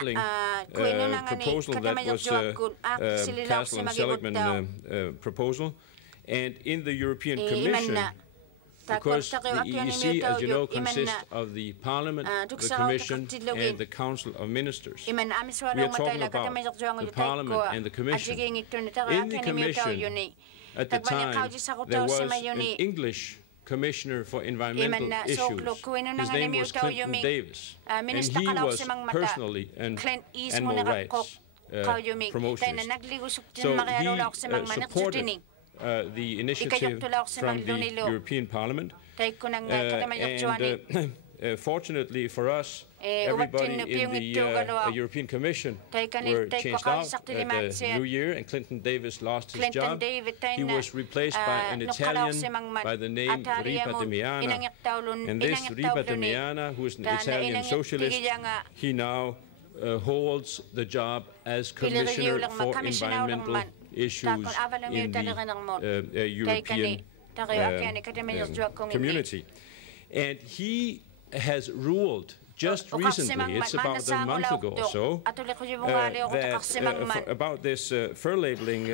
gambling proposal that was Castle and Seligman proposal. And in the European Commission, because the EEC, as you know, consists of the Parliament, the Commission, and the Council of Ministers. We are talking about the Parliament and the Commission. In the Commission, at the time, there was an English Commissioner for Environmental Issues. His name was Clinton Davis, and he was personally animal rights promotionist. So he supported the initiative from the European Parliament, and fortunately for us, everybody in the European Commission were changed out at the New Year, and Clinton Davis lost his job. He was replaced by an Italian by the name Ripa de Miana, and this Ripa de Miana, who is an Italian socialist, he now holds the job as Commissioner for Environmental Issues in the European community. And he has ruled just recently, it's about a month ago or so, about this fur labeling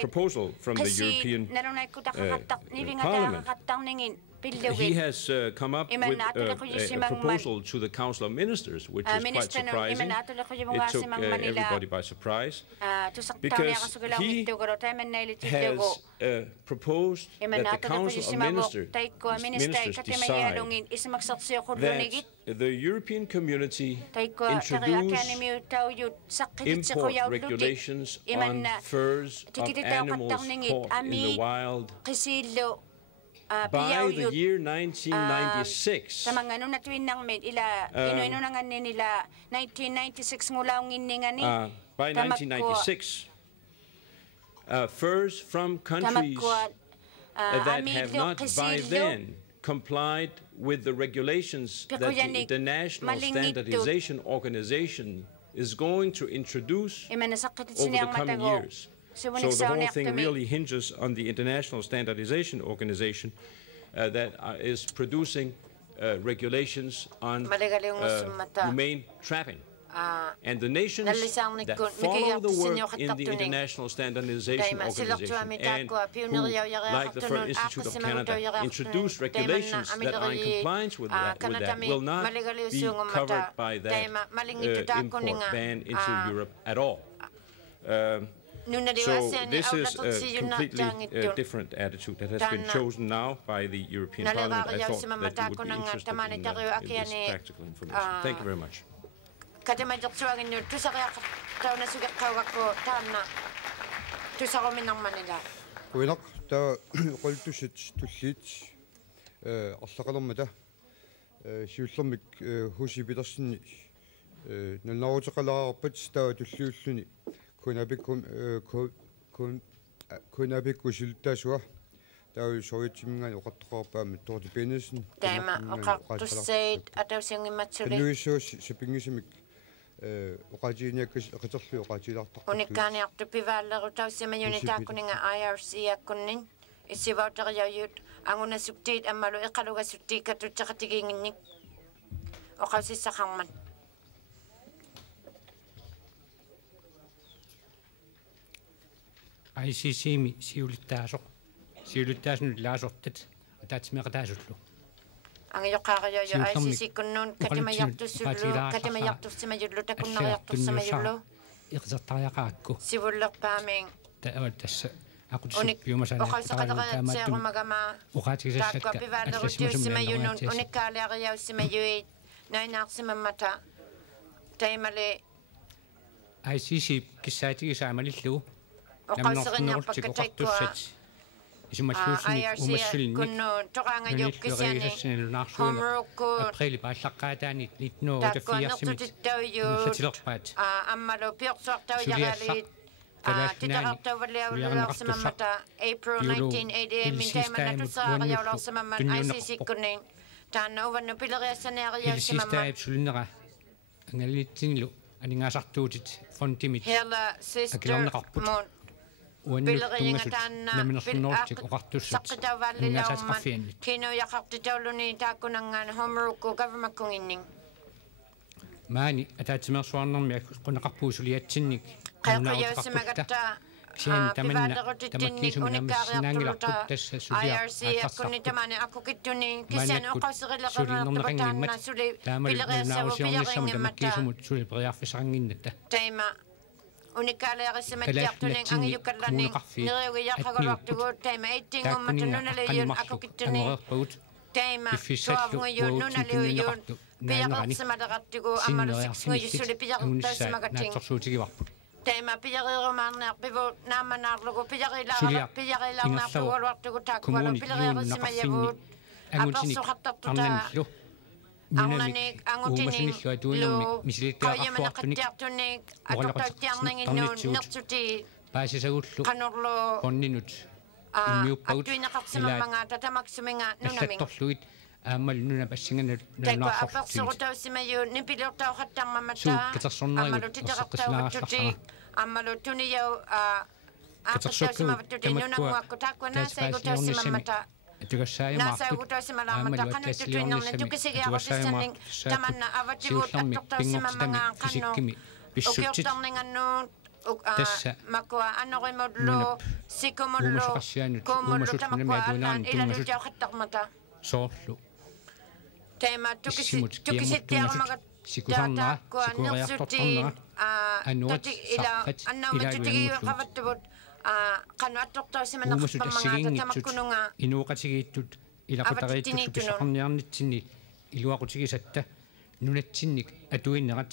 proposal from the European Parliament. He has come up with a proposal to the Council of Ministers, which is quite surprising. It took everybody by surprise, because he has proposed that the Council of Ministers decide that the European Community introduce import regulations on furs of animals caught in the wild by the year 1996. By 1996, furs from countries that have not by then complied with the regulations that the International Standardization Organization is going to introduce over the coming years. So the whole thing really hinges on the International Standardization Organization that is producing regulations on humane trapping. And the nations that follow the work in the International Standardization Organization and who, like the Fur Institute of Canada, introduce regulations that are in compliance with that will not be covered by that import ban into Europe at all. So this is a completely different attitude that has been chosen now by the European Parliament. I thought that you would be interested in this practical information. Thank you very much. ICC mi siulittaasoq siulittaasnu laasortat ataatsimaqataasullu Angiyoqaaqayoyo ICC kunnun katimayartussimayullu takunnariartussimayullu iqsertariaqaakku sivullerpaaming tassa aqutsuppiumasana oqalsaqataqaatseerumagama taakku pivaallerutiussimayunun unikkaaliariaussimayuit nainaarsimammata taimale ICC kissaatigisaamalillugu oqalserinnarpakkataikkuaa исумаллуусни kunnu toqaangajukkissiani homrukku априли пааллаққаатаани литнуута taakkuannertutittaujuut аммалу пиорсуартауягаалиит титақартавалиавалуарсимаммата April 1988 минтайманатусаариуларсимаммат ICC kunnin таанна уванну пилериассаниариассимаммат сулиннера ангалитсинилу анингаасартуутит фонтимит хела акиларнеқарпут Pilleringatanna saqitavallilaumat kinuyaqqartitauluni taakkunangaan homrukku government kunginning maani ataatimersuarnermi qunaqarpuusuliatsinnik qayqiyusimagatta tamakkiisuminamissinaangilarput tassa IRC kunnitamani akukituni kisian oqausirilaqernertapatanna suli pileriassavupileringimatta suli periarfisaqanginnatta teima unikaleerissimattiartuning angiyukkallarni neriugiyaqagolartugu teima ittingummatununaliyun akukittuni teima tuavunguyun nunaliyun piaqersimalerartugu ammalusiksnguyussuli piaqertassimagatting teema pijarirumaarniarpivu naamanaarlugu pijarilaarpijarilаарnaarpugualuartugu taakkualu pileriarisimayavuut apersuqartartuta arnanik angutining lu qayyamanaqqattiartunik atortauttiarnanginnuun nertuti paasisagullu qanorlu onninut attuinaqarsimamanga tatamaksuminga nunaming allattorluit aammal nuna passinganat takwa apersuqutausimayu nipilortauqattarmamata ammalu titeqartauvattuti ammalu tuniyau aqattausimavattuti nunanguakku taakkuana saigutausimamata nasaigutausimalaamata qanuttutuinnerni tukisigiaqutissannning tamanna avattivut attortausimamanga qannu ukiortarningannuut makua anorimullu sikumullu kuumullu tamakua allaan ilalutjauqattarmata soorlu teema tukisittiarumagat taakua nersutiin tati ila annaumatutigiuqavattuvut qanu attortausimannerpammanga tamakkununga inuuqatigiittut ilaqutariittut pisaqarniarnitsinni iluaqutigisatta nunatsinnik atuinnerat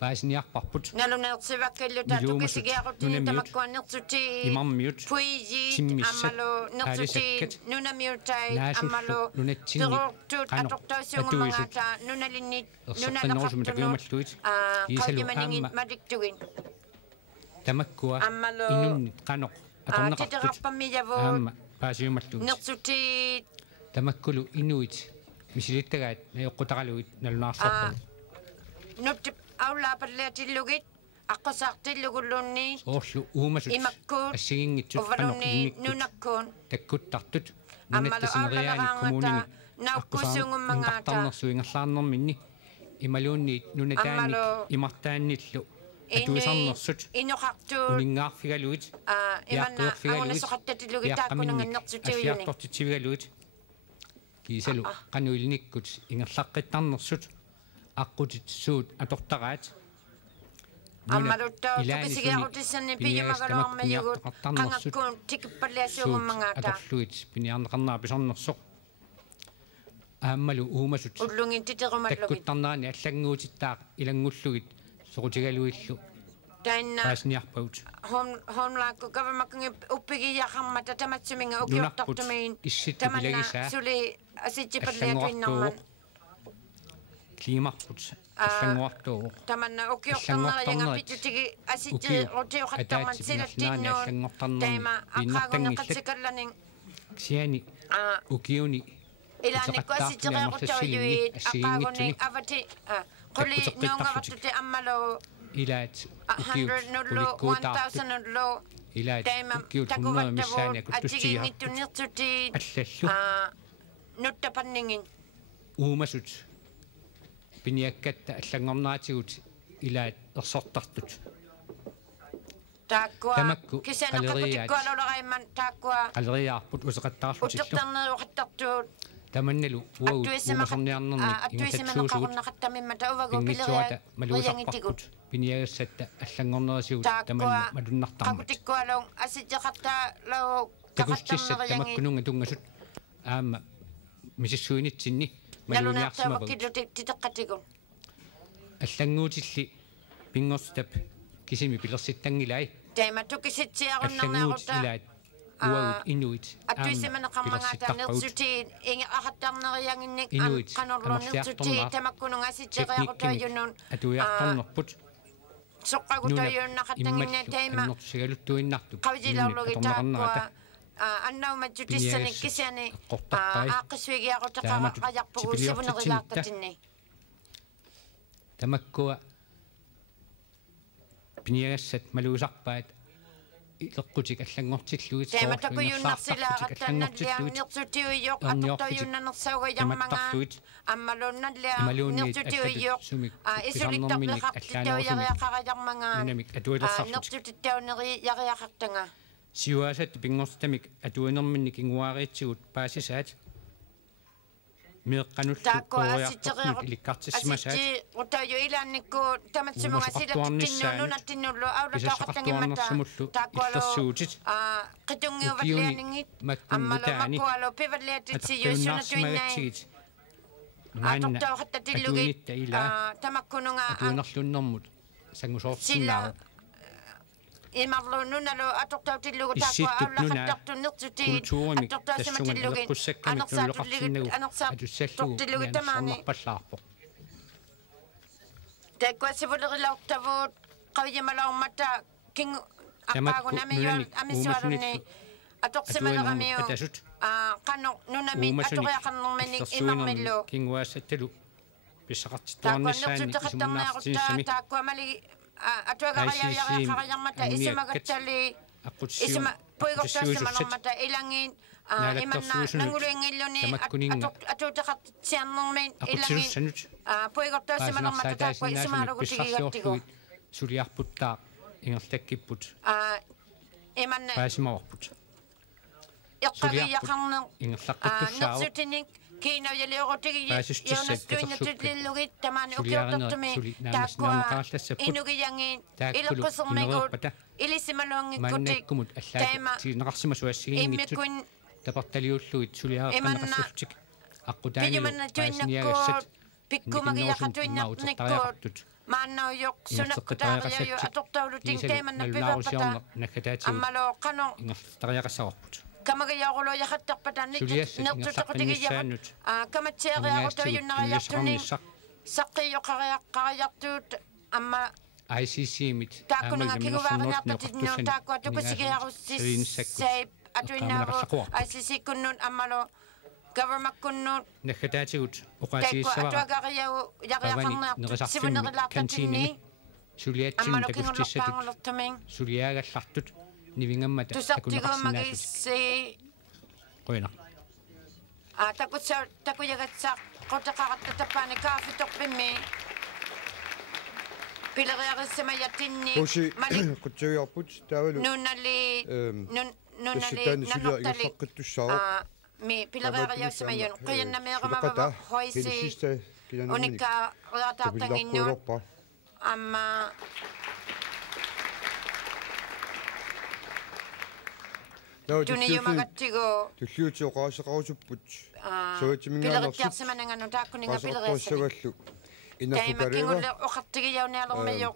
paasiniarparput naluneersivakkilluta tukisigiaqutini tamakkuannertuti imarmiut puijiit timmissat ammalu nertuti nunamiutai ammalu nunatsinni terortuut atortausiungumangata nunalinnit nunalaqartunut qayyamaningi madiktugin tamakkua ammalu inunnit qanoq atorneqartut titerarpammiyavuut aamma paasiumalluut nertuti tamakkulu inuit misilittagaat nayoqqutaqaluit nalunaarsorpun nuttip aulaapalliatillugit aqqusartillugulluunni orlu uumasut imakkuut assigingitsut uvalunni nunakkuun takkuttartut ammalu kommunini naukkuusuungummangaata tarnersuingerlaarnerminni imaluunni nunataannik imartaannillu atuisarnersut inuqartuut uningaarfigaluit imanna angunasoqattatillugi taakkunangannertutiuyuni afiartortitsivigaluit kiisalu qanuilnikkut ingerlaqqittarnersut aqutit suut atortaraat ammalutta tukisigiaqutissani pijimagaluarmayugut qangakkuun tikippalliasuungummangaata atorluit piniarneqarnaa pisornersoq aammalu uumasut ullungin titerumallugit takkuttarnaani allanguutittaaq ilangulluгit soqutigaluillu tainna paasniarpaut homlaakku kavamakkungi uppigiyaaqarmata tamatsuminga ukiortartumiin tamanna suli asitsipalliatuinnarman klimarput allanguartuuq tamanna ukiortarnerianga pittutigi asitsi rutiuqattarman silattinnuun taima aqaagunneqatsikallaning siani ukiuni ilaannikku assitseqeequtaujuit aqaagunni avati quli nuungavartuti ammalu ilaat 100 nullu 1000 nullu ilaat taima takugattavuut atiginngittunirtuti nuttapanningin uumasut piniakkatta allangornaatigut ilaat ersortartut taakkua kisanaqaputikkualulaqaimman taakkua qaleriaarput useqattaarlutillu utternerneruqattartuut tamannalu uagut uumasorniarnerni attuisimaqarnaqattamimmata uvagu pileriangitigut piniagassatta allangornerasigut tamanna malunnartarmat qaputikkualung asitseqartaalau takustissat tamakkununga tungasut aamma misissuinitsinni naluneartavakkilutik аллангуутилли пингорстап кисими пилерситтангилай тайма tukisitsiarunnerneeruta уагут инуит аттуисиманеқармангаата нерсутиин инге ахаттарнериангинник канорлунерсути тамаккунунга аситсериарутаюннун атуиарторнерпут соққагутаюннақаттангинна тайма норсигалуттуиннарту қавиларлугитааққуа аннауматсутиссаник кисиани ааққисвигиарутеқараққаярпугу сивунерилаартатинни тамаккуа пиниагассат малуусарпаат илэккутик аллангортиллугит тема такуйуннарсилаагаттанналлиарнерсутиуйоқ аторторюннанерсаугаярмангаа аммалуунналлиарнерсутиуйоқ исулиттарлеқартитауяриақараярмангаа нерсутиттаунери яриақартанга сиуасат пингорстамик атуинерминни кингуариитсигут паасисаат меэккануллу иликкартиссимасаат рутаю илаанникку таматсимунга силаттиннуунунаттиннуллу аулатаақаттангиммата иллерсуутит qitunngiuvallianiнгит аммалумаккуалу пиваллиатитсиюссунатуиннаи аторторхаттатиллугит тамаккунунга атуинерлуннэрмут сангусоорсинаа имарлуунуналу атортортиллугу тааккуа ауллахаттартуннертутигит аторторсиматиллугит анерсаатуллигит анерсааттортиллугу тамаани таккуасивулерилаортавуут qavijamalaormata king аппаагунамиуан амиссуалунни аторсималерамиу qanno nunami atoriaqarnerminik imarmillu кингуассатталу писсақартиттуарниссаани исумнаарутаа тааккуамали атуагариариақариармата исимагаттали исима пуигортаассамалермата илангиин иманна нангулуингиллуни атуутеқартиарнермин илангиин пуигортаассамалермата тааккуа исимаалагутигигаттигу сулиарпуттаа ингерлаккиппут иманна паасимаорпут иққавиақарнер ингерлаққаттуссаау нерсутиник кинавялиорутигия иунастуиннутиллугит тамаани укиортортуми тааккуа инугиангиин илеққусермигут илисималуангиккутик тайма тинеқарсимасуассигингитсут тапарталиуллугит сулиааққанеқассултик аққутаанилу пиккумагиақатуиннартниккуут мааннауйоқ сунаққутаариаю аторторулутин тайманна пиваппата аммалоо қано ингертариақассаорпут камагаяорулу яхаттарпатаанник нертутеқутигиярут каматсиариарутуйуннариартуни саққиоқариаққариартуут амма ICC-мит тааккунага кигувааринаартатиннуу тааккуа тукусигиаруссиссаип атуиннаару ICC куннуун аммалу government нахатаатигут оқаасииссавара атуагариау яриақарнаартут сивунерилаартатинни сулиатсин такустиссатут сулиагаллартут нивингаммата тусартигуумагисси қойна такуягатсаа қотеқараттаппаани каафиторпимми пилериариссамаятинни қутсуиарпут таавалу нунали наннортали ми пилериариассамаян қияннамеэрамава хойси уника риатаартангиннуут амма туниумагаттигу туллиутиоқаасеқарусуппут пилеритиарсиманангану тааккунинга пилериассами таймаккингулле оқартигияунеалермайоқ.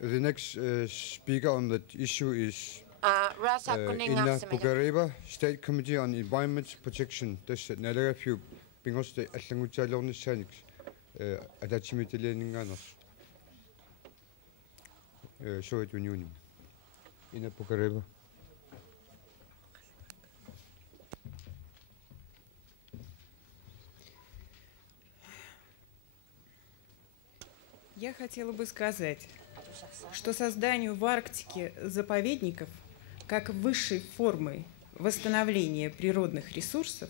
The next speaker on that issue is Inuk Bugareva, State Committee on Environment Protection. This nalagafiu pingoste allangutialornissaaniks atachimitileningaaners. Soviet Union. Inuk Bugareva. Я хотела бы сказать, что созданию в Арктике заповедников как высшей формой восстановления природных ресурсов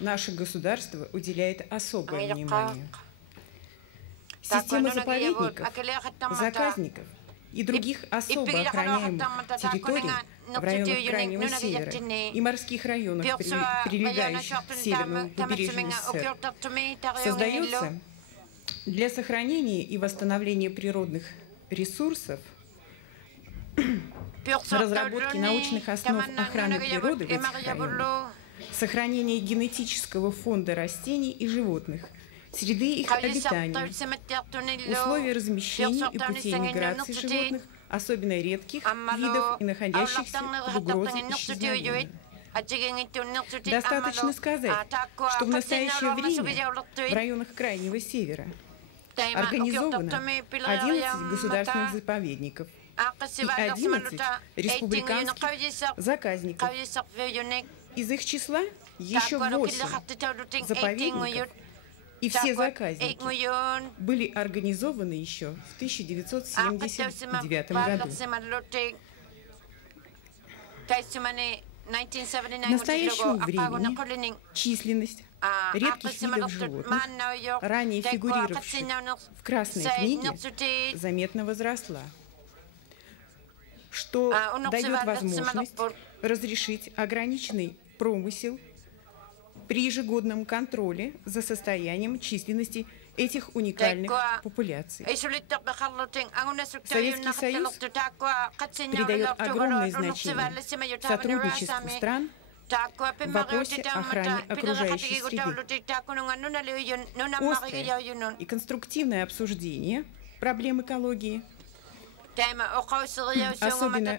наше государство уделяет особое внимание. Система заповедников, заказников и других особо охраняемых территорий в районах Крайнего Севера и морских районах, прилегающих к северному побережью СССР, создается для сохранения и восстановления природных ресурсов, разработки научных основ охраны природы в этих районах, сохранения генетического фонда растений и животных, среды их обитания, условий размещения и путей миграции животных, особенно редких видов и находящихся в угрозе исчезновения. Достаточно сказать, что в настоящее время в районах Крайнего Севера организовано 11 государственных заповедников и 11 республиканских заказников. Из их числа еще 8 заповедников И все заказники были организованы еще в 1979 году. В настоящему времени численность редких видов животных, ранее фигурировавших в Красной книге, заметно возросла, что дает возможность разрешить ограниченный промысел при ежегодном контроле за состоянием численности этих уникальных популяций. Советский Союз придает огромное значение сотрудничеству стран в вопросе охраны окружающей среды. Острое и конструктивное обсуждение проблем экологии, особенно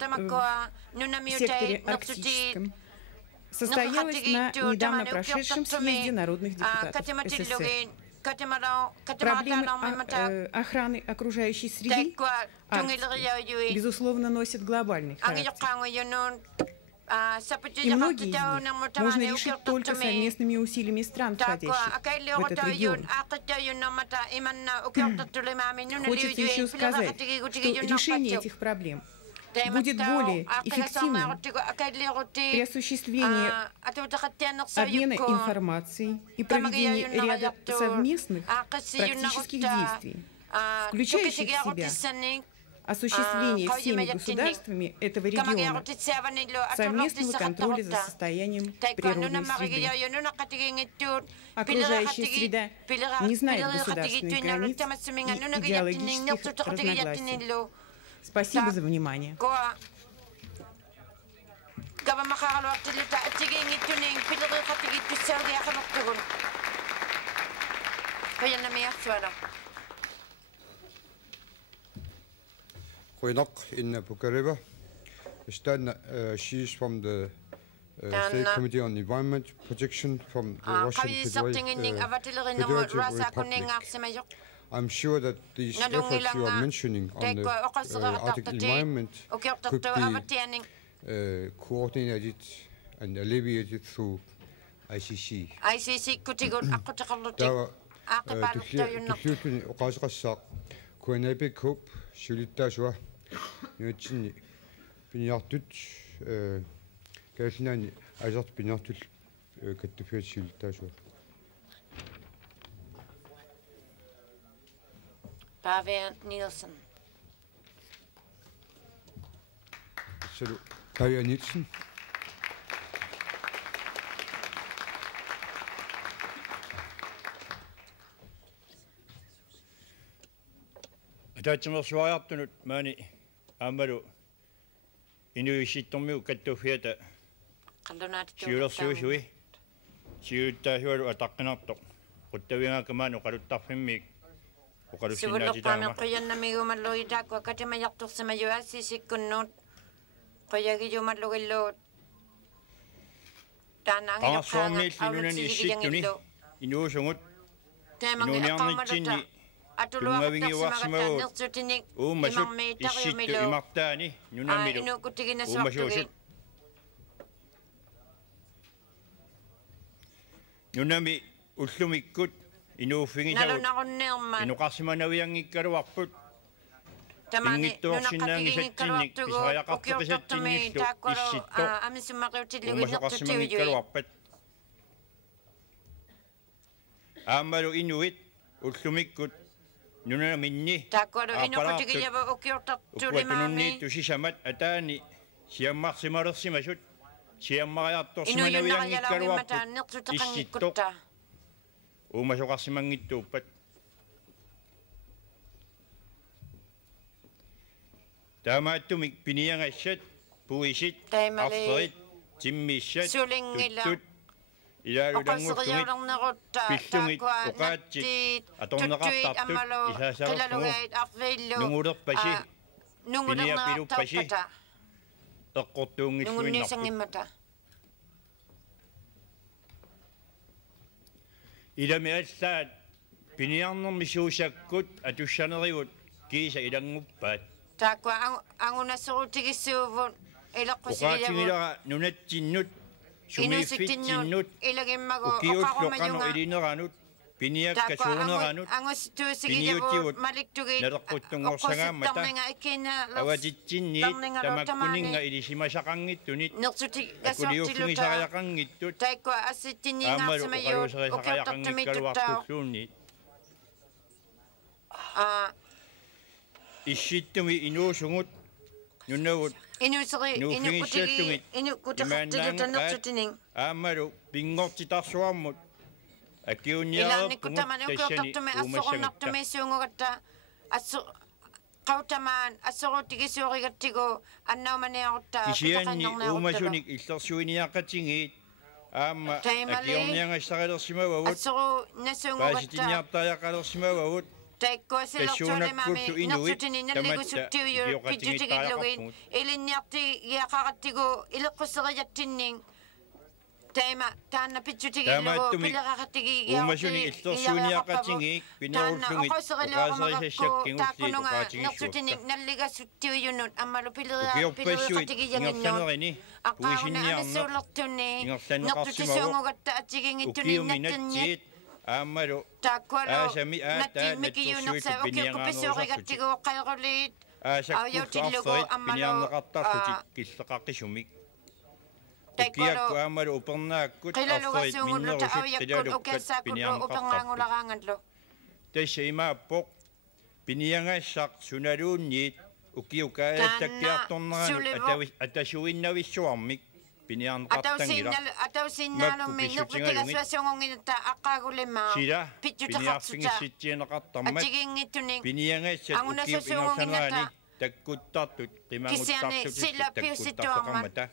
в секторе арктическом, состоялось на недавно прошедшем съезде народных депутатов СССР. Проблемы охраны окружающей среды Арктики, безусловно, носят глобальный характер. И многие из них можно решить только совместными усилиями стран, входящих в этот регион. Хочется еще сказать, что решение этих проблем будет более эффективным при осуществлении обмена информацией и проведении ряда совместных практических действий, включающих в себя осуществление всеми государствами этого региона совместного контроля за состоянием природной среды. Окружающая среда не знает государственных границ и идеологических разногласий. Спасибо за внимание. She's from the State Committee on Environment Protection from the Russian Federative Republic. I'm sure that these efforts you are mentioning on the Arctic environment could be coordinated and alleviated through ICC. Pavel Nielsen. Pavel Nielsen. Taatsimmersuariartunut maani aamalu inuissittormiu kattuffiata siulersuusui siuttaasualu ataqqinartoq quttaviangaaka maanu qaluttarfimmiik Sivullerpaami quyannamigumalluitaakku akatimajartursimajuassisikkunnuut quyagijumallugilluut taanaangiloqqaangaqqaulutigigiñangillu inuusungut inuuniarnitsinni lungavingiuarsimaguut uummasut issittu imartaani nunammilu uummassuusut nunami ullumikkut inuuffigisagut inuqarsimanavianngikkaluarput ingittuorsinnaangisatsinnik pisariaqarteqisatsinngillu issitto uummassoqarsimangikkaluarpat aammalu inuit ullumikkut nunanaminni aapalaartut tusisamat ataani siammarsimalersimasut siammariartorsimanavianngikkaluarput issitto uummassoqarsimangittuuppat taamaattumik piniangassat puisit arserit timmiissat tuttut ilaalulangultungit pillungit uqaatsit atorneqartartut isaasalertugu nungulerpasi piniapiluppasi eqqortuungilluinnarput ilami allaat piniarnermisuusakkut atussanerigut kiisa ilanguppaat taakwa angunassorutigissuuvut uqaatigilara nunattinnut sumiiffittinnut ilagimmagu ukiulluqanu ilineranut Piniak kasuuneranut piniutiut nerquttungorsagaamata awatitsinniit tamakkuninga ilisimasaqanngittunit akuliuffigisariaqangittut aamalu uqalusariaqarnikkaluartussuunniit issиттуми инуусугут нуннагут инуффигиссааттугит имааннаанга аамалу пингортитарсуармут акиунниареерпугут тассани qautamaan assorutigissuurigattigu annaumaniaruttaa кисианни уумасуник иллерсуиниаққатингиит аама акиорниангассарилерсимавагут assuru nasuungugatta пааситинниартаяққалерсимавагут taikkuasilertuulimami nertutini nalligusuttiuyu pitjutigillugin ilinniarti giaqarattigu ileqqusseriyattinning taima taanna pitjutigillugu pileraqattigi uummasuni illersuuniaqatingiik pinerulluнгit uqaasarissakkingussii nertutini nalligasuttiuyunut ammalu pileriqattigiyanginnu aqaunaanissuulertunni nertutisuungugatta attiginngittuninnattiniat aamalu taakkualu nattiimmikiyuunersa ukiuqquppissuurigattigu qayruliit aayuutillugu ammalu killeqaqqisumik Kiakku aamalu upernaakut affarit minnerusut qilalukkat piniarneqartarput Tässä imaappoq piniangassaq sunaluunniit ukiukaajattakkiartorneranut atasuinnavissuarmik piniarneqartangila atausinnaalummi nertigassuassuungunginatta aqqaagulimaa pitjutaqarpitsittiineqartarmat piniangassat ukiuingersanuani takkuttartut qimanguttartut takkuttartoqarmata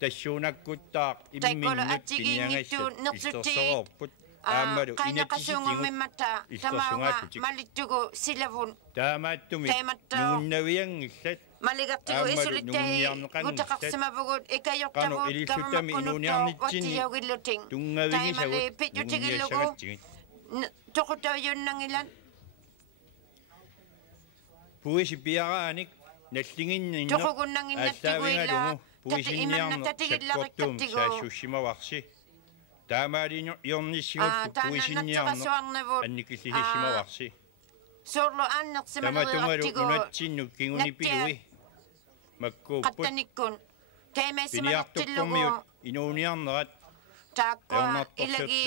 tassuunakkuttaaq imminnut piniangassat illersororput aamalu qainaqassuungummimatta tamaunga malittugu silavun taamaattumi nuunnaviangillat maligartigu isulittahi gutaqarsimavugut ikajortavuut kavammakkunuttoqattiyaugiluting taimali pitjutigillugu toqutauyunnangilan puisi piaraanik nallinginninner toqugunnanginnattiguilla puisinniarner saassussimavarsi taamaalino iornissigullu puisinniarner annikillisissimavarsi soorlu aannersimaleriartigu unatsinnut kingunipilugi makkuupput qattanikkun taimaissimalertillugu inuuniarnerat taakku ilagi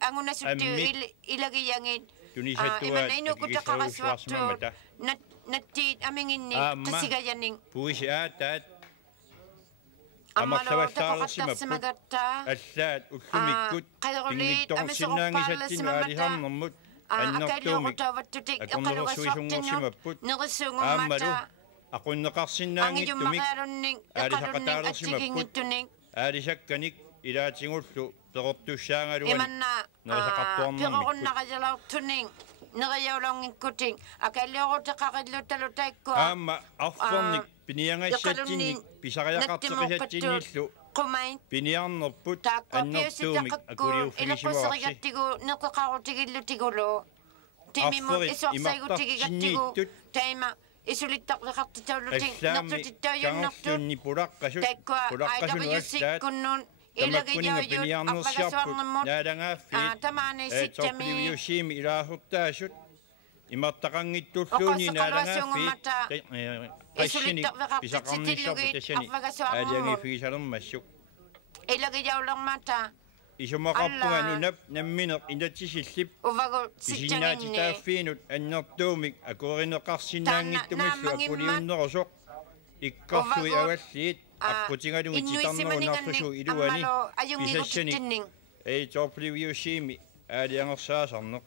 angunasuttiu ilagiyangit imana inukutaqarassuartu nattiit aminginni qisigayaning puisi aataat ammalootakoqattarsimagatta allaat ullumikkut ingittoqorsinnaangisattinu aaliharnermut annertuumik akornersuisungorsimapput aammalu aqunneqarsinnaangittumik aalisaqataalersimapput aalisakkanik ilaatingullu peqortussaangaluani nerisaqartuarnermikkut neriyaulongikkuting akalliorutaqaqilluttalu taikkua aamma arfernik piniangassattinnik pisariaqarteqisattinnillu qumain piniarnerput annertuumik akuliuffigisimavarsi neqeqarutigillutigulu timimut isuarsaigutigigattigu taima isulittaqliqartitauluting nertutittauyunnartu pulaqqasut pulaqqasunu tamakkuninga piniarnersiarput naalangaaffit tamaanissittami torpiliusiimi ilaasurtaasut imartaqanngittulluni naalangaaffit qassini pisaqarnissarput tassani aaliangifigisalermassuk ilagijaulermata isumaqarpunga nunap namminer inatsisillip isinnaatitaaffiinut annertuumik akuerineqarsinnaangittumillu akuliunnerosoq ikkarlui avalliit аққутингалуги титарнерунаарсусу илуани писассани torpiliusiimi аалиангерсаасарнеқ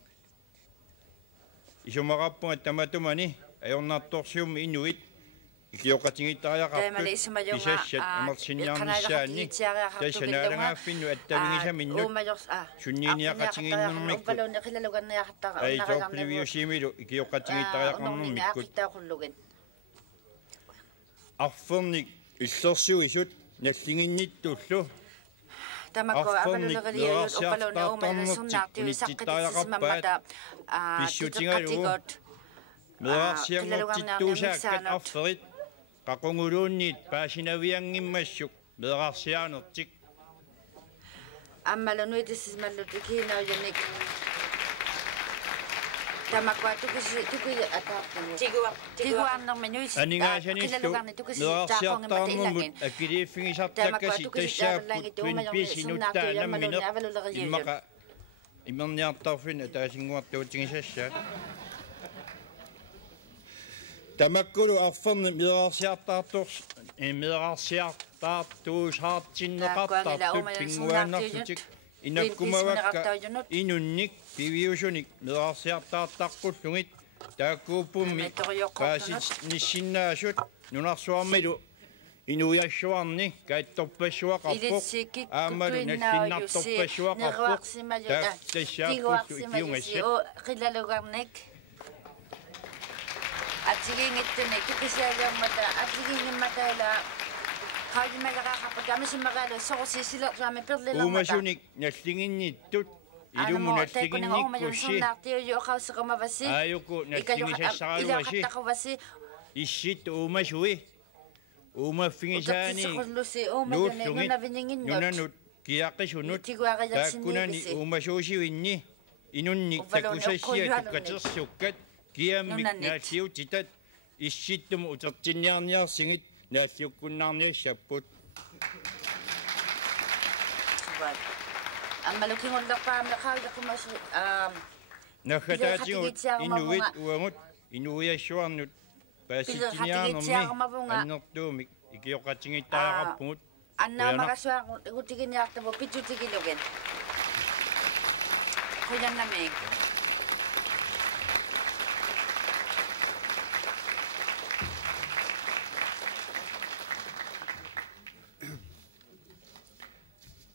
исумақарпунга таматумани аёрнаартторсиумми инуит икиоқатингиттариақарпут писассат амерсинниарниссаанни тассанаалагааффинну аттавигисаминнут суннииниақатингиннэрмикку torpiliusiimилу икиоқатингиттариақарнэрмиккут арферник иллерсуисут наллингинниттуллу тамакко авалулерилиуйут упалуна умалерсернаартиу саққитиссимаммата писсутингалугу мераарсиангортиттуусааккат арферит қақунгулуунниит паасинавиангиммассук мераарсиаанертик аммалунуитиссималлут икиинауяник Nerarsiartaarmut akiliiffigisartakasi tassaapput Twin Peaks inuttaanammineq immaqa immerniartarfin ataasinguartuutigisassaat tamakkulu arferni miderarsiartaartuushaartinneqartartut pinguaannarlutik inakkumavakka inunnik piviusunik miderarsiartaartaqqullungit taakkuuppummi paasit nissinnaasut nunarsuarmilu inuiassuarni kaittorpassuaqarpoq aammalu nallinnartorpassuaqarpoq tassaappullu ikiungassat qilalugarnik atigiingittunik kikisialiammata atigiingimmataila qaajimalaqaqarpu tamisimmaqaalu soorsiisilersuami perlilermata uumasunik nallinginnittut ilumu nallinginnikkussi oqauseqamavasi ayuku nallingisassaraluasi issit uumasui uumaffingisaani nuullungit nunanut kiaqqisunut taakkunani uumasuusivinni inunnik takusassiat tukkatersukkat kiammik naalliutitat issittum utertinniarniarsingit naalliukkunnaarniassapput аммалукингуллерпаамеқаалакумасу нахатаатигут инуит уангут инуиассуарнут пааситтиниаарнэрми аннертуумик икиоқатингиттаақарпугут аннаамагасуаагу игутигиниартаву питутигилуген қуяннамик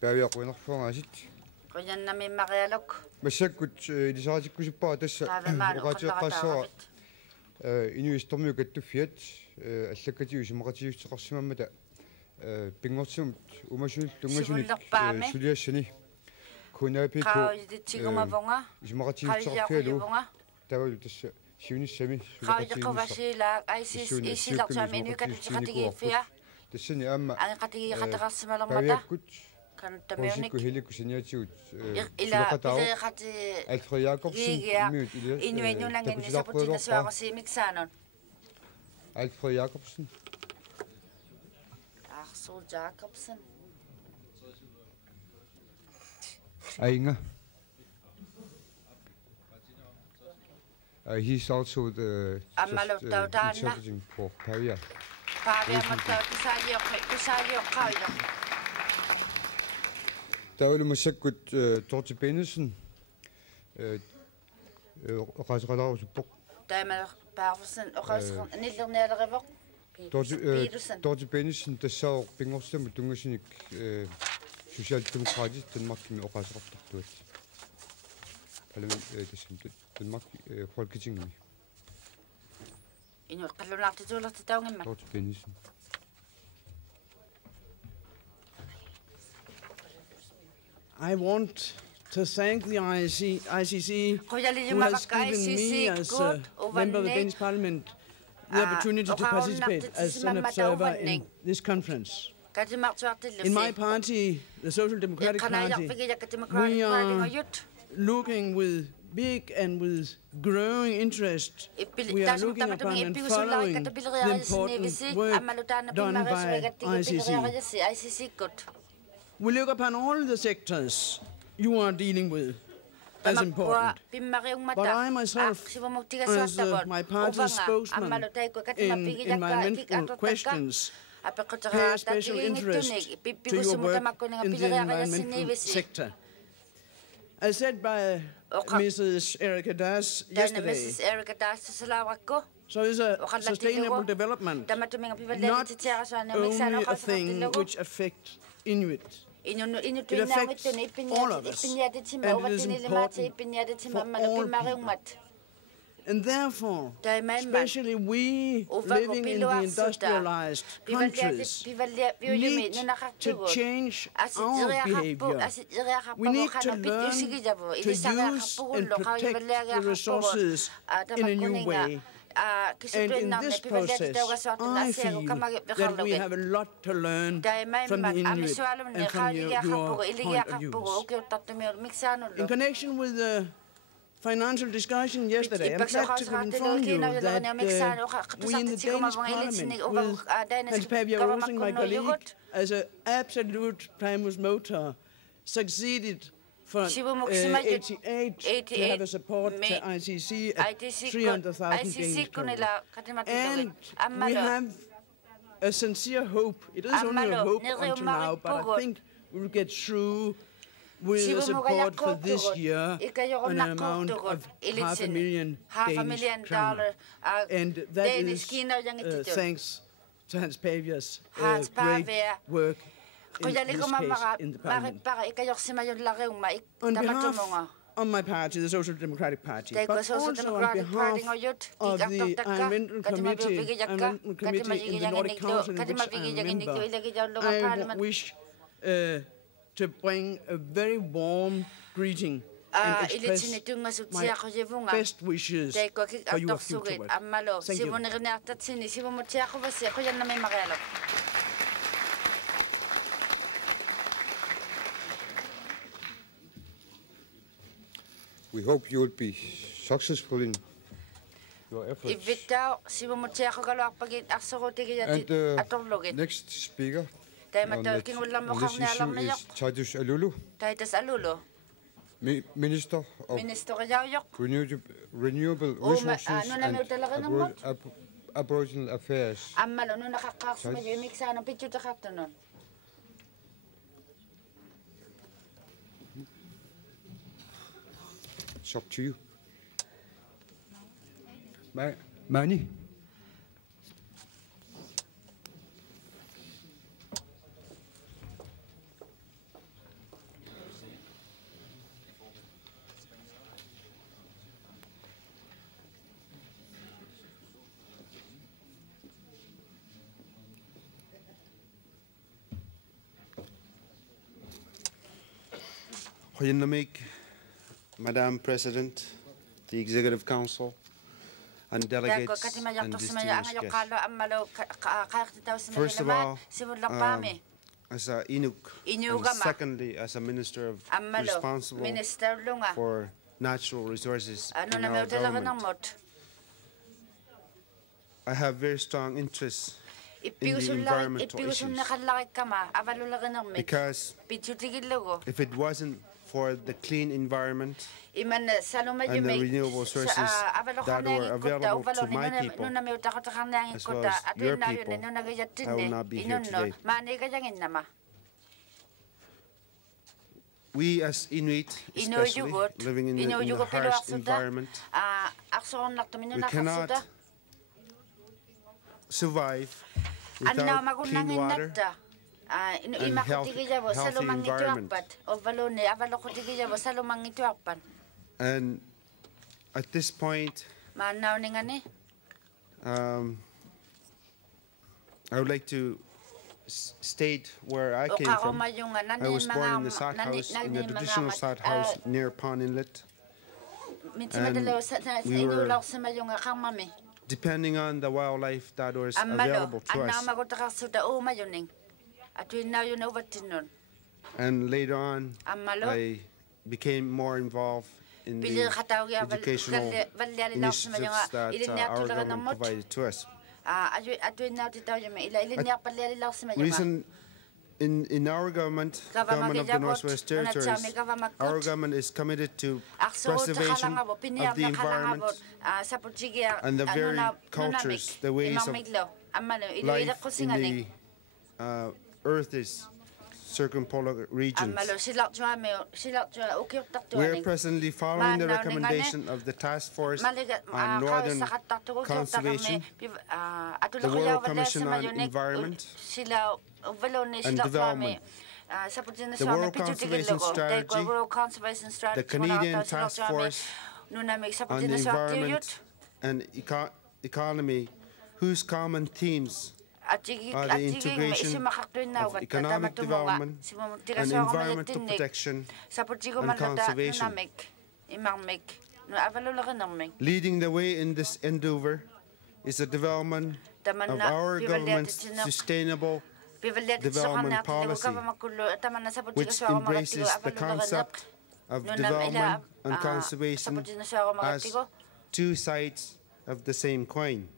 павиақуинерфуараасит қуяннамиммариалук массаккут илисаратиккусуппара тасса оqaatiеққассава инуистормиу каттуффиат аллаккатиу симақатиустеқарсимаммата пингортсумут умасуул тунгасуник сулиассани кунаапику симақатиустеқарфиалу тавалу тасса сиуниссами сулиақатиусеқарсилаа айсис исилартуами инуикатутиқатигииффиа тассани аама анеқатигиқатеқарсималермата Osiko heliku seniatiut ilaqatao Alfred Jacobsen mødt Alfred Jacobsen Jacobsen Inger he's also the interpreting for Pavia Тавлу массаккут Торти Беннесен оqaasaqalaarusuppoq таамаа паарфсэн оqaasaq ниллерниалеривоq Торти Беннесен тассаавоq пингорсаму тунгасиник социалдемократит Danmarkimi oqaasaqartartuat parlament тассам Danmark folketingimi ину qallunaartituulertitauнгимма Торти Беннесен I want to thank the ICC who has given me as a member of the Danish Parliament the opportunity to participate as an observer in this conference. In my party, the Social Democratic Party, we are looking with big and with growing interest. We are looking upon and following the important work done by ICC. We look upon all the sectors you are dealing with as important. But I myself, as my party's spokesman in environmental questions, pay a special interest to your work in the environmental sector. As said by Mrs. Erika Das yesterday, so is a sustainable development not only a thing which affects Inuit. It affects all of us, and it is important for all people. And therefore, especially we living in the industrialized countries, need to change our behavior. We need to learn to use and protect the resources in a new way. And in this process, I feel that we have a lot to learn from the Inuit and from your point of view. In connection with the financial discussion yesterday. I'm glad to inform you that we in the Danish Parliament, with Hans Pavia Rosing, my colleague, as an absolute primus motor, succeeded for 88 to have a support to ICC at 300,000 Danish kroner. And we have a sincere hope. It is only a hope until now, but I think we will get through with the support for this year an amount of $500,000 Danish kroner. And that is thanks to Hans Pavia's great work in this case in the Parliament. On behalf of my party, the Social Democratic Party, but also on behalf of the Environmental Committee in the Nordic Council, in which I am a member, I wish to bring a very warm greeting and express my best wishes for your future work. Thank you. We hope you will be successful in your efforts. And the next speaker on this issue is Titus Alulu, Minister of Renewable Resources and Aboriginal Affairs. It's up to you. Mani? Madam President, the Executive Council, and delegates and distinguished guests. First of all, as a Inuk, and secondly, as a Minister responsible for natural resources in our government, I have very strong interests in the environmental issues. Because if it wasn't for the clean environment and the renewable sources that were available to my people, as well as your people, I will not be here today. We as Inuit, especially living in the harsh environment, we cannot survive without clean water and healthy environment. And at this point, I would like to state where I came from. I was born in the South House, in the traditional South House near Pond Inlet. And we were depending on the wildlife that was available to us. And later on, I became more involved in the educational initiatives that our government provided to us. Recent in our government of the Northwest Territories, our government is committed to preservation of the environment and the very cultures, the ways of life in the Earth's circumpolar regions. We are presently following the recommendation of the Task Force on Northern Conservation, the World Commission on Environment and Development, the World Conservation Strategy, the Canadian Task Force on the Environment and Economy, whose common themes are the integration of economic development and environmental protection and conservation. Leading the way in this endeavor is the development of our government's sustainable development policy, which embraces the concept of development and conservation as two sides of the same coin.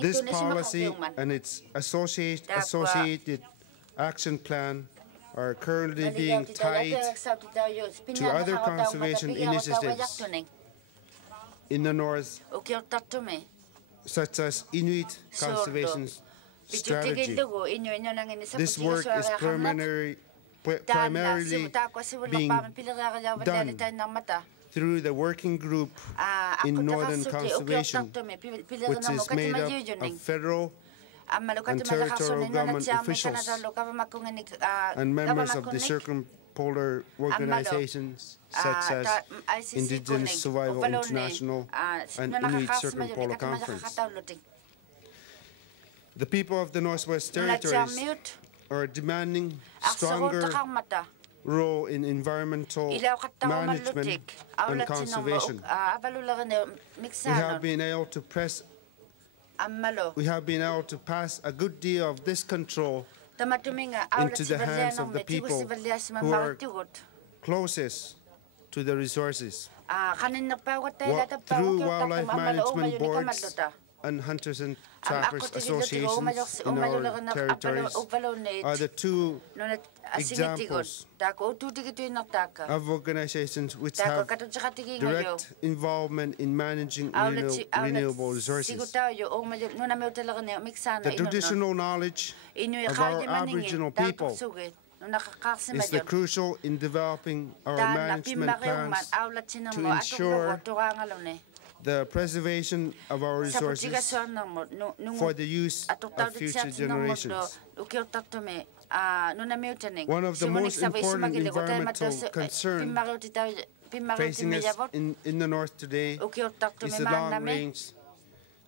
This policy and its associated action plan are currently being tied to other conservation initiatives in the north, such as Inuit conservation strategy. This work is primarily being done through the working group in Northern Conservation, which is made up of federal and territorial government officials and members of the circumpolar organizations such as Indigenous Survival International and Inuit Circumpolar Conference. The people of the Northwest Territories are demanding stronger role in environmental management and conservation. We have been able to pass a good deal of this control into the hands of the people who are closest to the resources. Through wildlife management boards and hunters and trappers associations in our territories are the two examples of organizations which have direct involvement in managing renewable resources. The traditional knowledge of our Aboriginal people is the crucial in developing our management plans to ensure the preservation of our resources for the use of future generations. One of the most important environmental concerns facing us in the north today is the long-range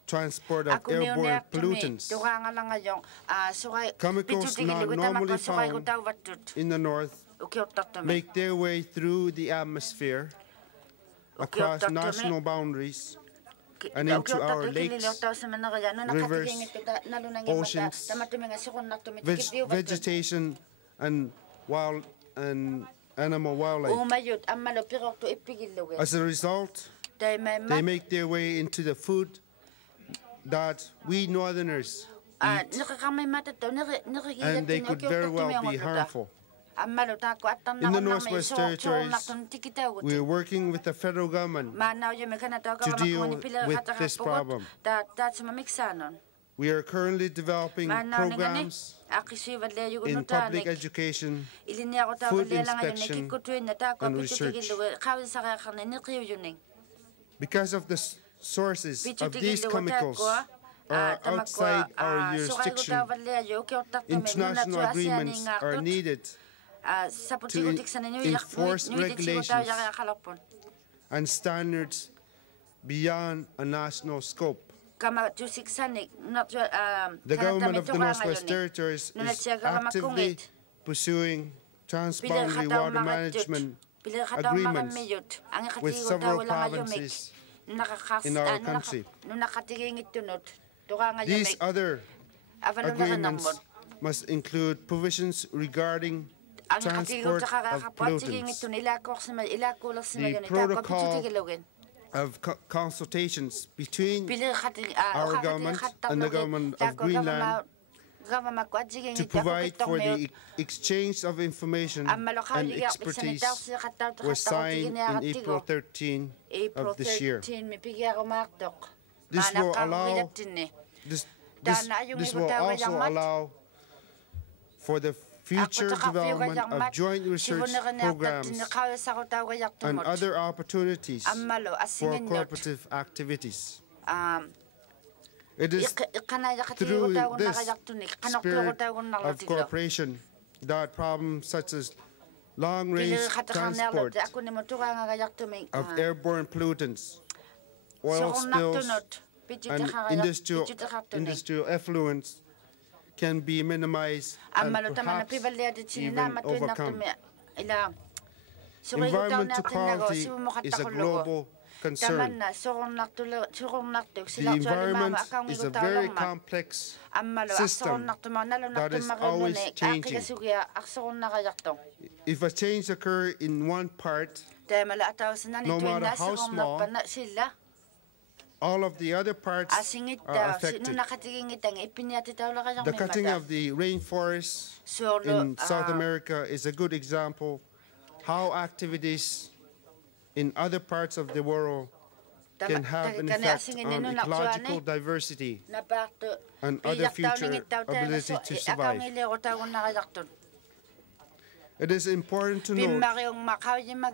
transport of airborne pollutants. Chemicals not normally found in the north make their way through the atmosphere across national boundaries and into our lakes, rivers, oceans, vegetation, and animal wildlife. As a result, they make their way into the food that we northerners eat, and they could very well be harmful. In the Northwest Territories, we are working with the federal government to deal with this problem. We are currently developing programs in public education, food inspection, and research. Because of the sources of these chemicals are outside our jurisdiction, international agreements are needed to enforce regulations and standards beyond a national scope. The government of the Northwest Territories is actively pursuing transboundary water management agreements with several provinces in our country. These other agreements must include provisions regarding transport of pollutants. The protocol of consultations between our government and the government of Greenland to provide for the exchange of information and expertise was signed in April 13 of this year. This will also allow for the future development of joint research programs and other opportunities for cooperative activities. It is through this spirit of cooperation that problems such as long-range transport of airborne pollutants, oil spills, and industrial effluents can be minimized and perhaps even overcome. Environmental quality is a global concern. The environment is a very complex system that is always changing. If a change occurs in one part, no matter how small, all of the other parts are affected. The cutting of the rainforests in South America is a good example how activities in other parts of the world can have an effect on ecological diversity and other future ability to survive. It is important to note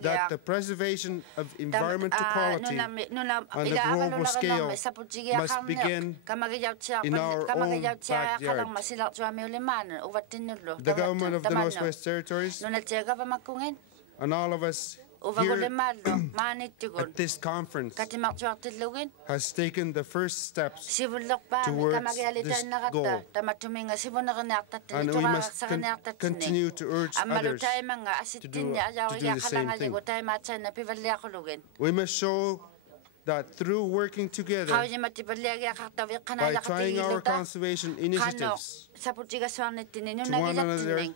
that the preservation of environmental quality on the global scale must begin in our own backyard. The government of the Northwest Territories and all of us here at this conference has taken the first steps towards this goal, and we must continue to urge others to do the same thing. We must show that through working together, by trying our conservation initiatives to one another,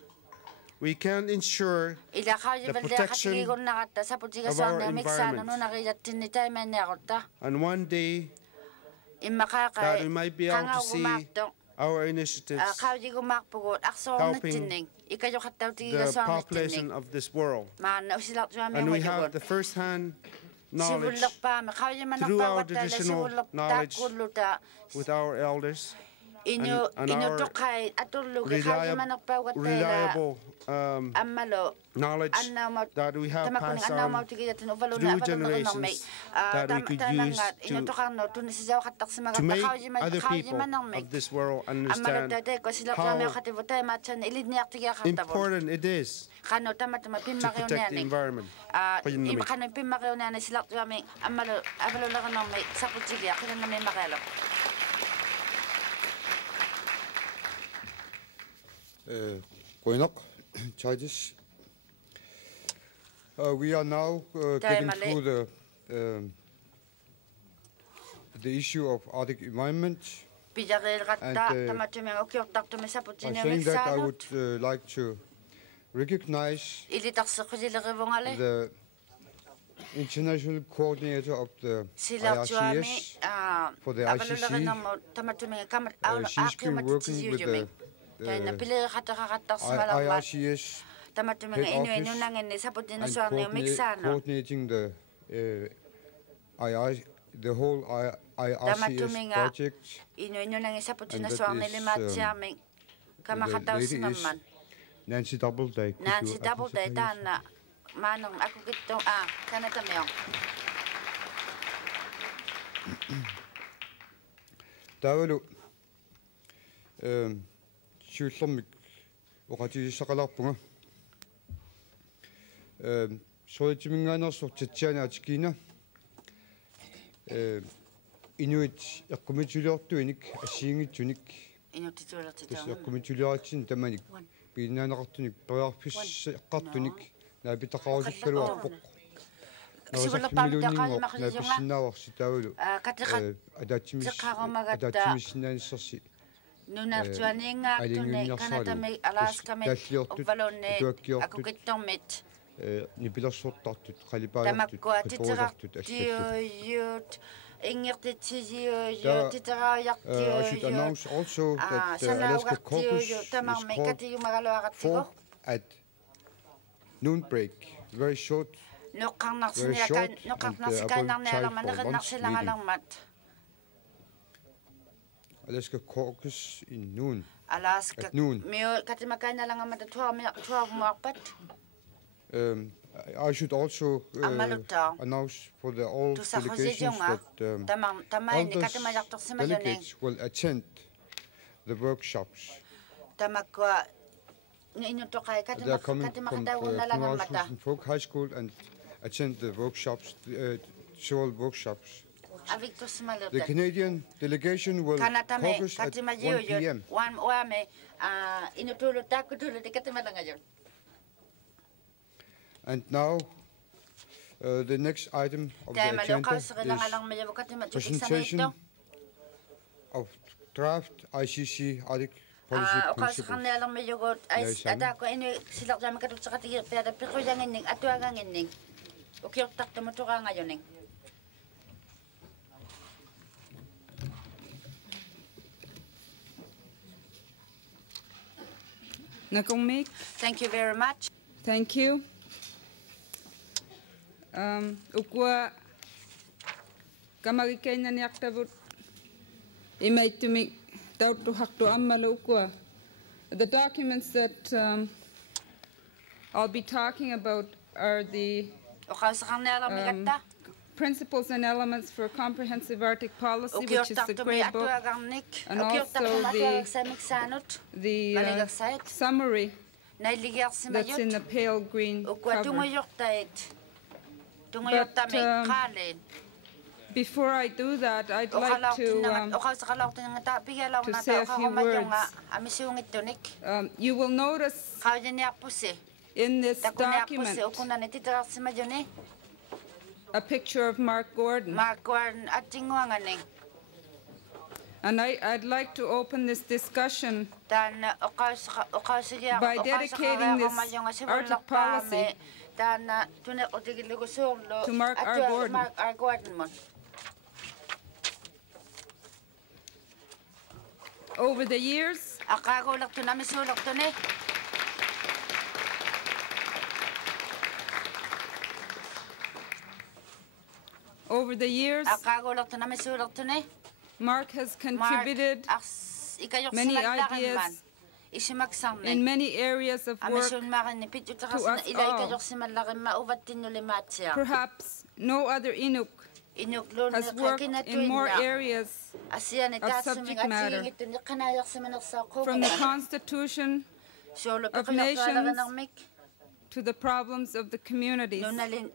we can ensure the protection of our environment. And one day, that we might be able to see our initiatives helping the population of this world. And we have the first-hand knowledge through our traditional knowledge with our elders and our reliable knowledge that we have passed on through generations that we could use to make other people of this world understand how important it is to protect the environment. Judges, we are now getting through the issue of Arctic environment. And I think that I would like to recognize the international coordinator of the IRCS for the ICC. She's been working with the IRCS head office and coordinating the whole IRCS project. And that is, the lady is Nancy Doubleday. Nancy Doubleday, Dana, Manong, Akukito, Kanatamion. Tawalo. Shulomik, Okati Sakalarpunga. Soitimingana, Sotiana Chikina. Inuit, a commitulor to Inuk, a seeing it unique. A commitulor in Tamanic. Pinanartunic, Perfish, Cartunic, Nabitaka, Fellow. No, it's a million of Nabisina or Sitaulo. Adachimis Nancy. Nunartuaninga, Kanatame, Alaska, Valone, Akukitomit. Nibilasot, Tamakua, Titera, I should announce also that the Alaska Caucus is called at noon break, very short. Very short, Alaska Caucus in noon. Alaska at noon. I should also announce for the all delegations that delegates will attend the workshops. They are coming from Folk High School and attend the workshops, several workshops. The Canadian delegation will caucus at 1 p.m. And now The next item of the agenda is presentation of draft ICC audit policy principles. Thank you very much. Thank you. Ukwa kamarikaina ni aktavut imaitumi tautu haktu ammalo ukwa. The documents that I'll be talking about are the principles and elements for comprehensive Arctic policy, which is the Grey Book, and also the summary that's in the pale green cover. But before I do that, I'd like to say a few words. You will notice in this document a picture of Mark Gordon. And I'd like to open this discussion by dedicating this Arctic policy to Mark R. Gordon. Over the years, Mark has contributed many ideas in many areas of work to us all. Perhaps no other Inuk has worked in more areas of subject matter, from the Constitution of Nations to the problems of the communities, from the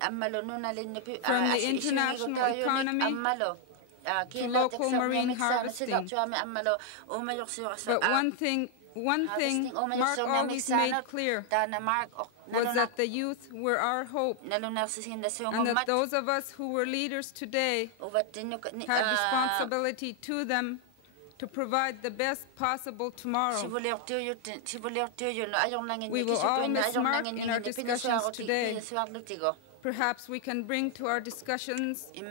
international economy to local marine harvesting. But one thing Mark always made clear was that the youth were our hope, and that those of us who were leaders today had responsibility to them to provide the best possible tomorrow. We will all miss Mark in our discussions today. Perhaps we can bring to our discussions his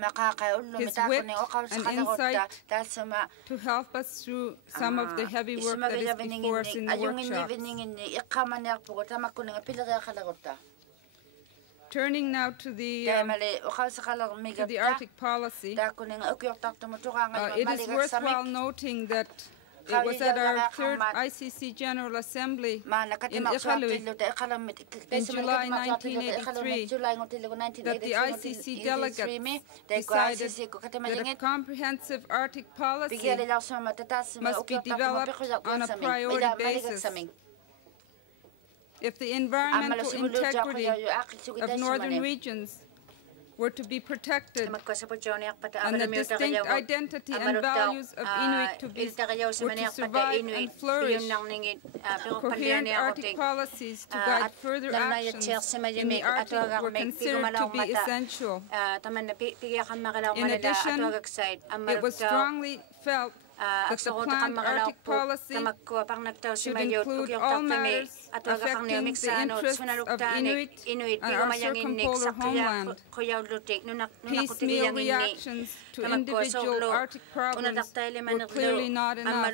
wit and insight to help us through some of the heavy work that is before us in the workshop. Turning now to the Arctic policy, it is worthwhile noting that it was at our third ICC General Assembly in Iqaluit in July 1983 that the ICC delegates decided that a comprehensive Arctic policy must be developed on a priority basis. If the environmental integrity of northern regions were to be protected, and the distinct identity and values of Inuit were to survive and flourish, coherent Arctic policies to guide further actions in the Arctic were considered to be essential. In addition, it was strongly felt that the planned Arctic policy should include all matters affecting the interests of Inuit and our circumpolar homeland. Piecemeal reactions to individual Arctic problems were clearly not enough.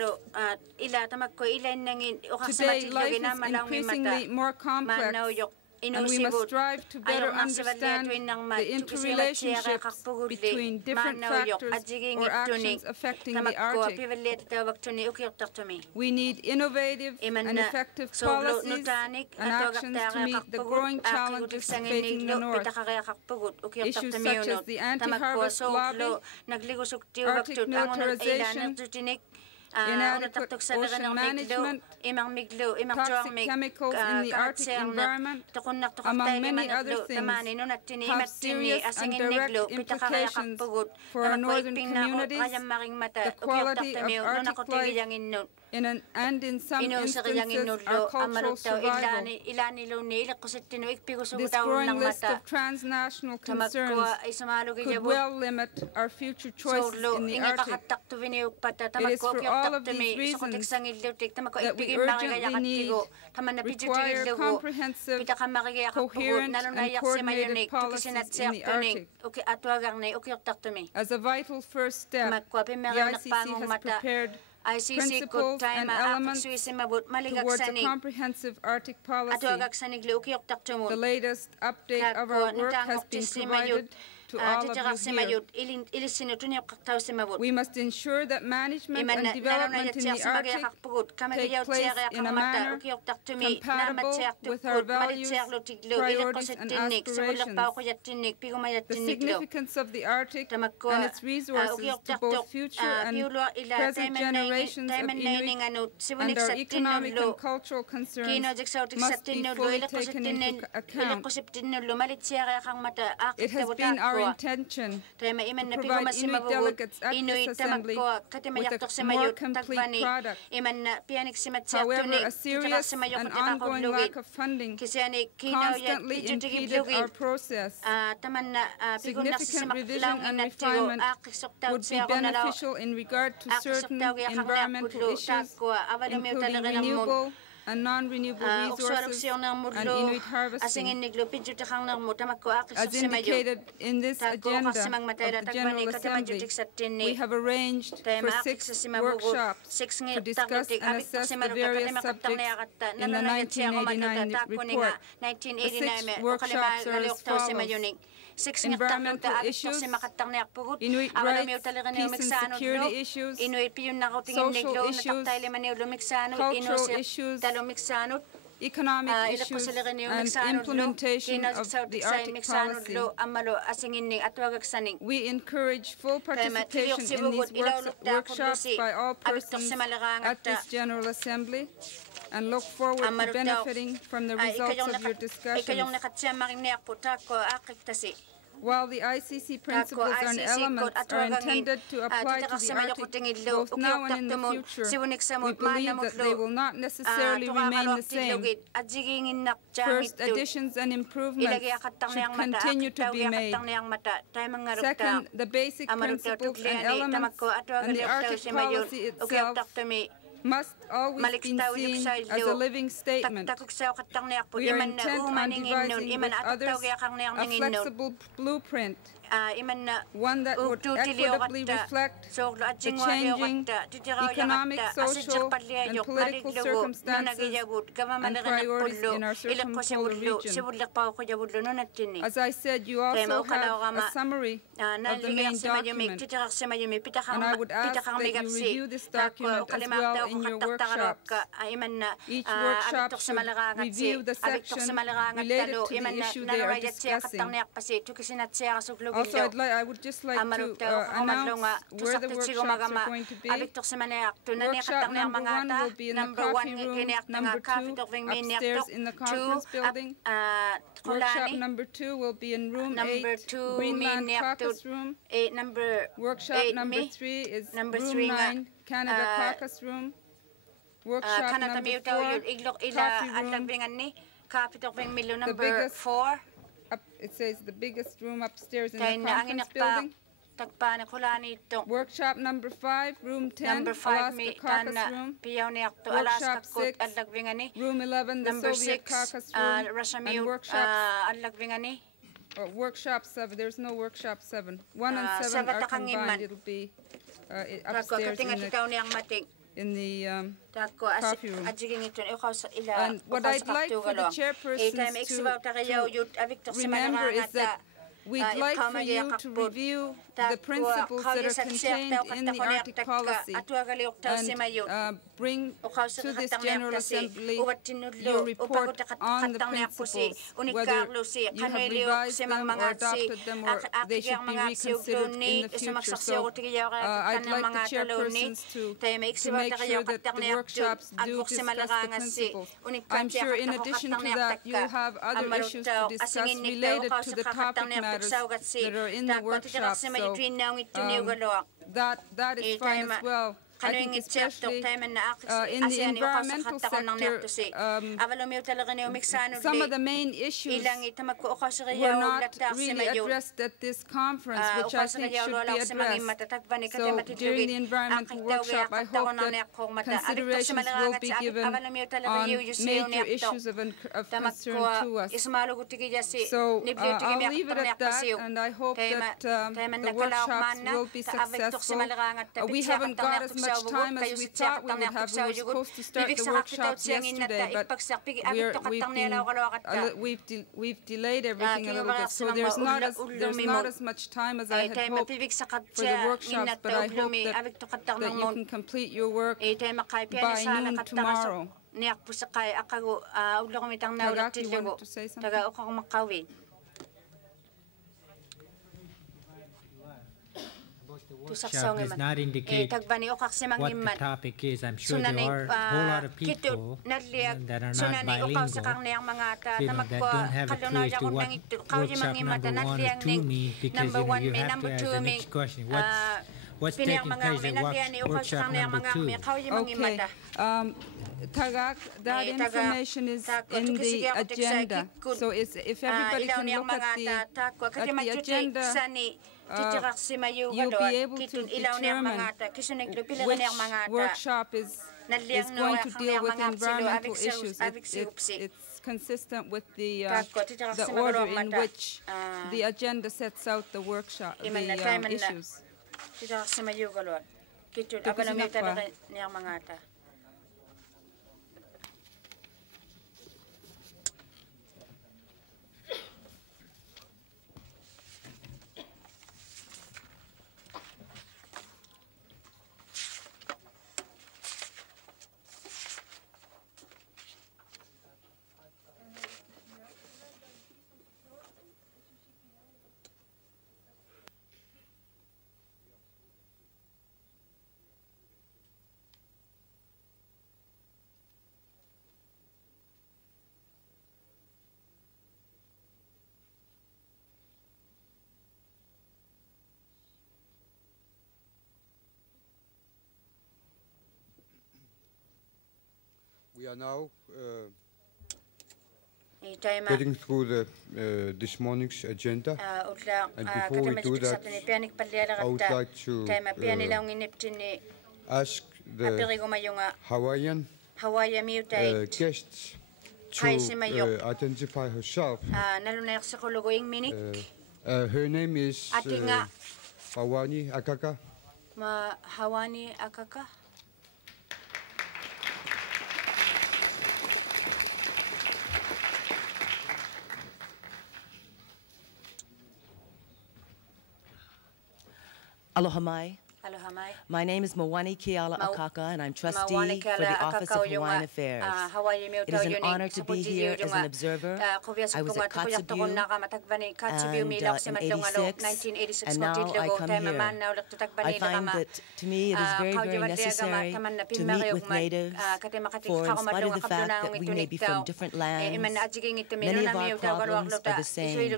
Today, life is increasingly more complex, and we must strive to better understand the interrelationships between different factors or actions affecting the Arctic. We need innovative and effective policies and actions to meet the growing challenges facing the North. Issues such as the anti-harvest lobby, Arctic militarization, inadequate ocean management, toxic chemicals in the Arctic environment, among many other things, have serious and direct implications for our northern communities, the quality of Arctic life, and in some instances our cultural survival. This growing list of transnational concerns could well limit our future choices in the Arctic. It is for all of these reasons that we urgently need, require comprehensive, coherent, and coordinated policies in the Arctic. As a vital first step, the ICC has prepared principles and elements towards a comprehensive Arctic policy. The latest update of our work has been provided to all of you here. We must ensure that management and development in the Arctic take place in a manner compatible with our values, priorities, and aspirations. The significance of the Arctic and its resources to both future and present generations of Inuit and our economic and cultural concerns must be fully taken into account. It has been our intention to provide Inuit delegates at this assembly with a more complete product. However, a serious and ongoing lack of funding constantly impeded our process. Significant revision and refinement would be beneficial in regard to certain environmental issues, including renewable and non-renewable resources and Inuit harvesting. As indicated in this agenda of the General Assembly, we have arranged for 6 workshops to discuss and assess the various subjects in the 1989 report. The 6 workshops are as follows: environmental issues, Inuit rights, peace and security issues, social issues, cultural issues, economic issues, and implementation of the Arctic policy. We encourage full participation in these workshops by all persons at this General Assembly and look forward to benefiting from the results of your discussions. While the ICC principles and elements are intended to apply to the Arctic both now and in the future, we believe that they will not necessarily remain the same. First, additions and improvements should continue to be made. Second, the basic principles and elements and the Arctic policy itself must always be seen as a living statement. We are intent on devising with others a flexible blueprint, one that would equitably reflect the changing economic, social, and political circumstances and priorities in our circumpolar region. As I said, you also have a summary of the main document, and I would ask that you review this document as well in your workshops. Each workshop should review the section related to the issue they are discussing. Also, I would just like to announce where the workshops are going to be. Workshop number 1 will be in the coffee room, number 2 upstairs in the conference building. Workshop number 2 will be in room 8, Greenland Caucus Room. Workshop number 3 is room 9, Canada Caucus Room. Workshop number 4, coffee room, the biggest 4. It says the biggest room upstairs in the conference building. Workshop number 5, room 10, Alaska Caucus Room. Workshop 6, room 11, the Soviet Caucus Room. And workshop 7, there's no workshop 7. 1 and 7 are combined. It'll be upstairs in the coffee room. And what I'd like for the chairpersons to remember is that we'd like for you to review the principles that are contained in the Arctic policy and bring to this General Assembly your report on the principles, whether you have revised them or adopted them or they should be reconsidered in the future. So I'd like the chairpersons to make sure that the workshops do discuss the principles. I'm sure in addition to that, you'll have other issues to discuss related to the topic matters that are in the workshop. So that is fine as well. I think especially in the environmental sector, some of the main issues were not really addressed at this conference, which I think should be addressed. So during the environmental workshop, I hope that considerations will be given on major issues of concern to us. So I'll leave it at that, and I hope that the workshops will be successful. We haven't got as much time as we thought we would have. We were supposed to start the workshops yesterday, but we've delayed everything a little bit. So there's not as much time as I had hoped for the workshops, but I hope that you can complete your work by noon tomorrow. Tagak, you wanted to say something? Does not indicate what the topic is. I'm sure there are a whole lot of people that are not bilingual, that don't have a clue as to what workshop number 1 or 2 means, because you have to ask the next question. What's taking place at workshop number 2? Okay. Tagak, that information is in the agenda. So if everybody can look at the agenda, you'll be able to determine which workshop is going to deal with environmental issues. It's consistent with the order in which the agenda sets out the workshop, the issues. We are now getting through this morning's agenda, and before we do that, I would like to ask the Hawaiian guests to identify herself. Her name is Hawani Akaka. Hawani Akaka. Aloha mai. Aloha mai. My name is Mawani Keala Akaka, and I'm trustee for the Office of Hawaiian Affairs. It is an honor to be here as an observer. I was at Kotzebue in 1986, and now I come here. I find that, to me, it is very, very necessary to meet with natives, for in spite of the fact that we may be from different lands, many of our problems are the same,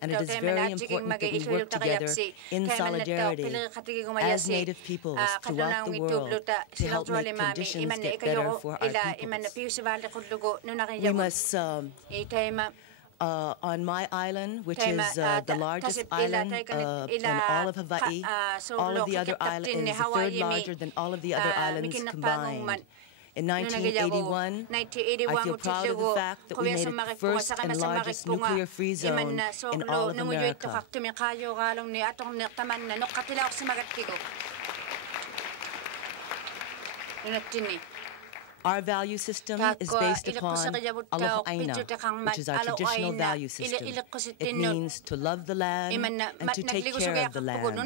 and it is very important that we work together in solidarity as Native peoples throughout the world to help make conditions get better for our peoples. We must, on my island, which is the largest island in all of Hawaii, all of the other islands, is a third larger than all of the other islands combined. In 1981, I feel proud of the fact that we made it the first and largest nuclear-free zone in all of America. Our value system is based upon aloha aina, which is our traditional value system. It means to love the land and to take care of the land.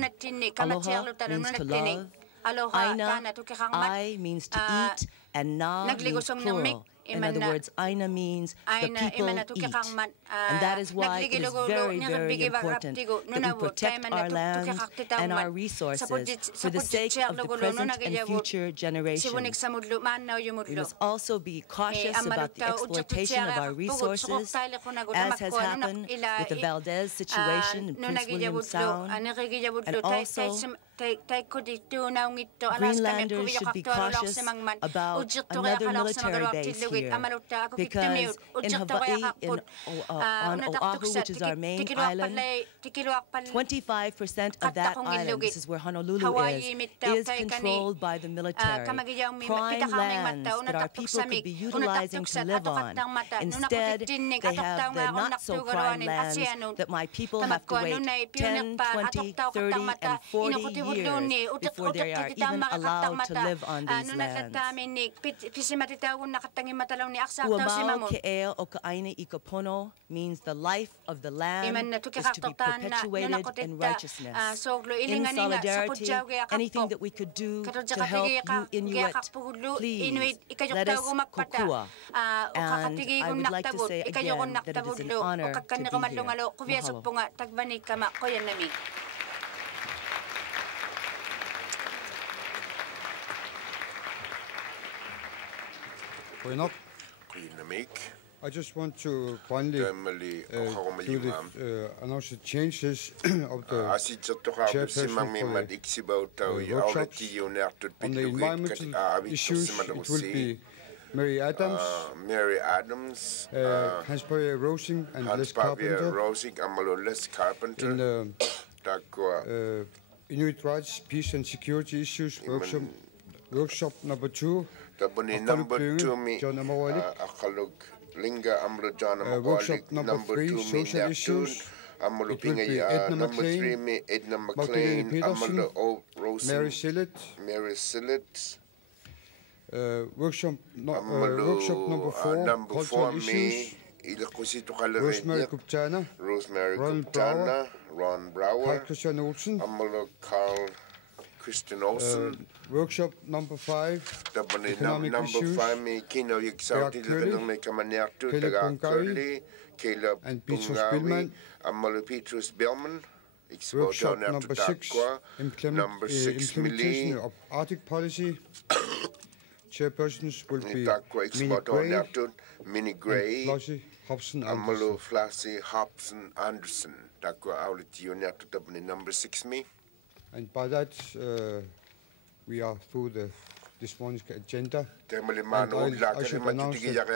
Aloha means to love. Aina, I means to eat, and na means plural. In other words, Aina means the people eat. And that is why it is very, very important that we protect our land and our resources for the sake of the present and future generations. We must also be cautious about the exploitation of our resources, as has happened with the Valdez situation in Prince William Sound. And also, Greenlanders should be cautious about another military base here, because in Hawaii, on Oahu, which is our main island, 25% of that island, this is where Honolulu is controlled by the military. Prime lands that our people could be utilizing to live on. Instead, they have the not-so-prime lands that my people have to wait 10, 20, 30, and 40 years before they are even allowed to live on these lands. Uamau ke'eo o ka'aina I kapono means the life of the land is to be perpetuated in righteousness. In solidarity, anything that we could do to help you Inuit, please let us kokua. And I would like to say again that it is an honor to be here. Mahalo. Inuk. I just want to finally announce the changes of the chairperson for the workshops. On the environmental issues, it will be Mary Adams, Hans-Peter Rosing, and Les Carpenter. In the Inuit rights, peace and security issues workshop number 2. Workshop number 3, social issues. It will be Edna McLean, Mary Sillett. Workshop number 4, cultural issues. Rosemary Guptana, Ron Brower, Carl Christian Olsen. Workshop number 5, economic issues. And Petrus Billman. Workshop number 6, implementation of Arctic policy. Chairpersons will be Minnie Gray, Flossie Hobson Anderson. Number 6 me. And by that, we are through this morning's agenda. And I should announce that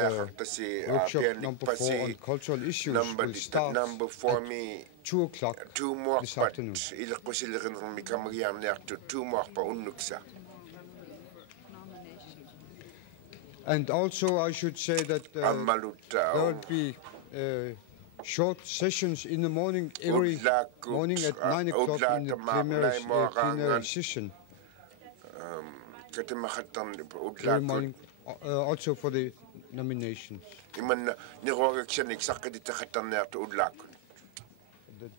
workshop number 4 on cultural issues will start at 2 o'clock this afternoon. And also, I should say that there will be short sessions in the morning, every morning at 9 o'clock in the plenary session. Every morning, also for the nominations. That,